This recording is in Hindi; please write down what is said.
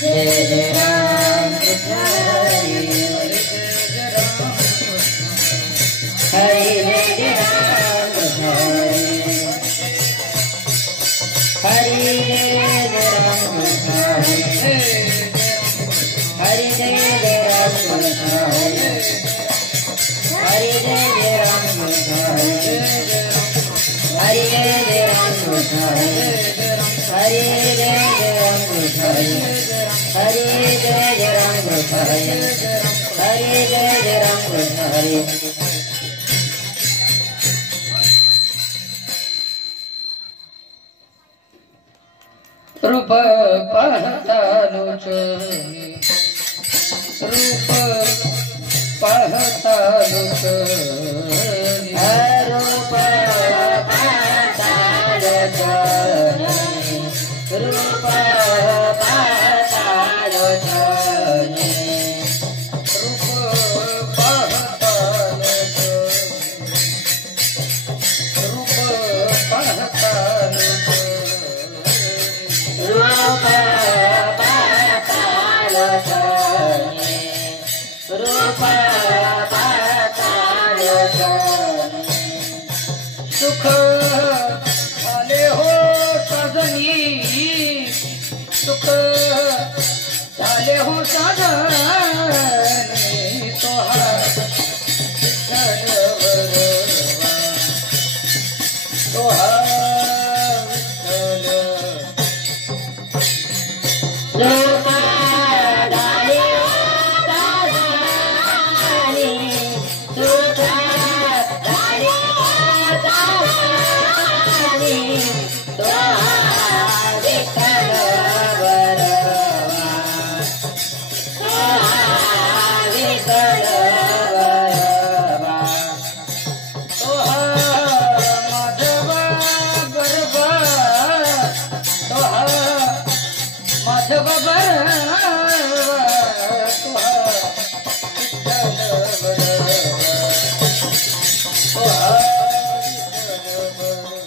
जय जय राम कृष्ण हरे जय जय राम कृष्ण हरे जय जय राम कृष्ण हरे जय जय राम कृष्ण हरे जय जय राम कृष्ण हरे जय जय राम कृष्ण हरे जय जय राम कृष्ण हरे जय जय राम कृष्ण हरे जय जय राम कृष्ण हरे रूप पाहतानुच रूप पाहतानुच रूप पाहतानुच रूप पाहतानुच रूप पाहतानुच रूप पाहतानुच रूप पाहतानुच रूप पाहतानुच सुख आले हो साजनी सुख आले हो साजनी तोहार विठ्ठल बरवा तोहार विठ्ठल सुख आले हो साजनी सुख आले हो साजनी तोहार विठ्ठल बरवा तोहार विठ्ठल बरवा तोहार माधवा बरवा तोहार माधव बरवा तोहार विठ्ठल बरवा तोहार विठ्ठल बरवा